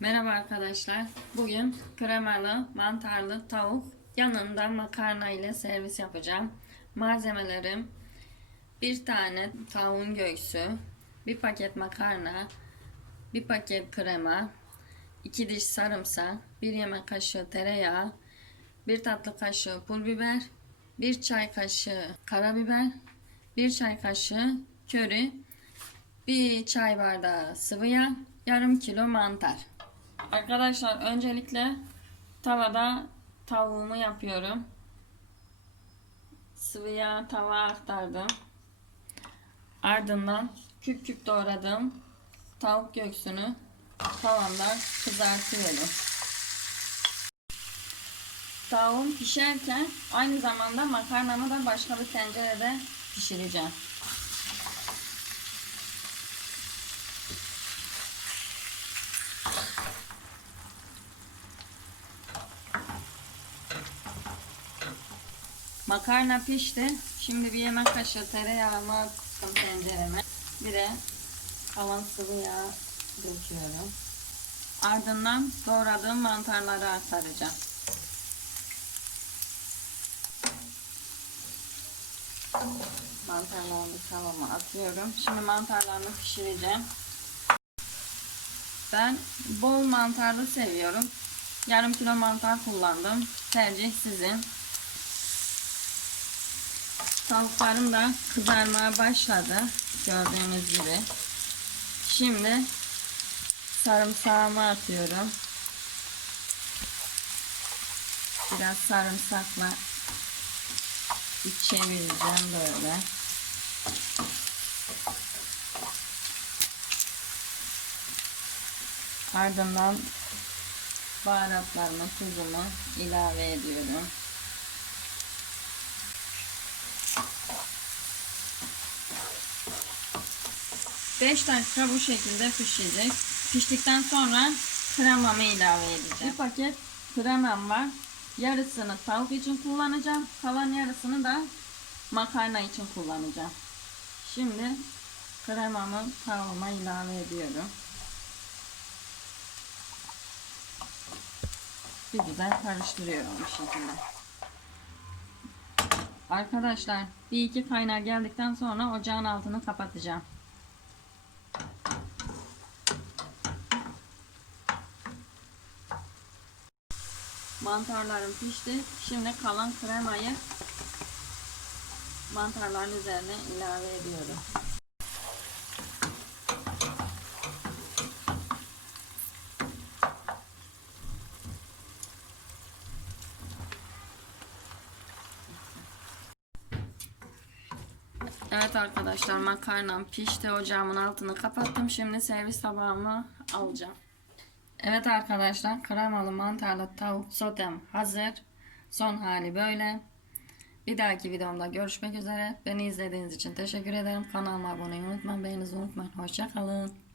Merhaba arkadaşlar. Bugün kremalı mantarlı tavuk yanında makarna ile servis yapacağım. Malzemelerim bir tane tavuğun göğsü, bir paket makarna, bir paket krema, iki diş sarımsak, bir yemek kaşığı tereyağı, bir tatlı kaşığı pul biber, bir çay kaşığı karabiber, bir çay kaşığı köri, bir çay bardağı sıvı yağ, yarım kilo mantar. Arkadaşlar öncelikle tavada tavuğumu yapıyorum. Sıvı yağ tava aktardım. Ardından küp küp doğradığım tavuk göğsünü tavamda kızartıyorum. Tavuğum pişerken aynı zamanda makarnamı da başka bir tencerede pişireceğim. Makarna pişti. Şimdi bir yemek kaşığı tereyağımı attım tencereme. Bir de kalan sıvı yağ döküyorum. Ardından doğradığım mantarları aktaracağım. Mantarlarını tavama atıyorum. Şimdi mantarlarını pişireceğim. Ben bol mantarlı seviyorum. Yarım kilo mantar kullandım. Tercih sizin. Tavuklarım da kızarmaya başladı. Gördüğünüz gibi. Şimdi sarımsağımı atıyorum. Biraz sarımsakla bir çevireceğim böyle. Ardından baharatlarımı, tuzumu ilave ediyorum. Beş dakika bu şekilde pişecek. Piştikten sonra kremamı ilave edeceğim. Bir paket kremam var. Yarısını tavuk için kullanacağım. Kalan yarısını da makarna için kullanacağım. Şimdi kremamı tavuğuma ilave ediyorum. Bir güzel karıştırıyorum bu şekilde. Arkadaşlar bir iki kaynar geldikten sonra ocağın altını kapatacağım. Mantarlarım pişti. Şimdi kalan kremayı mantarların üzerine ilave ediyorum. Evet arkadaşlar makarnam pişti. Ocağımın altını kapattım. Şimdi servis tabağıma alacağım. Evet arkadaşlar kremalı mantarlı tavuk sotem hazır. Son hali böyle. Bir dahaki videomda görüşmek üzere. Beni izlediğiniz için teşekkür ederim. Kanalıma abone olmayı unutmayın. Beğeninizi unutmayın. Hoşçakalın.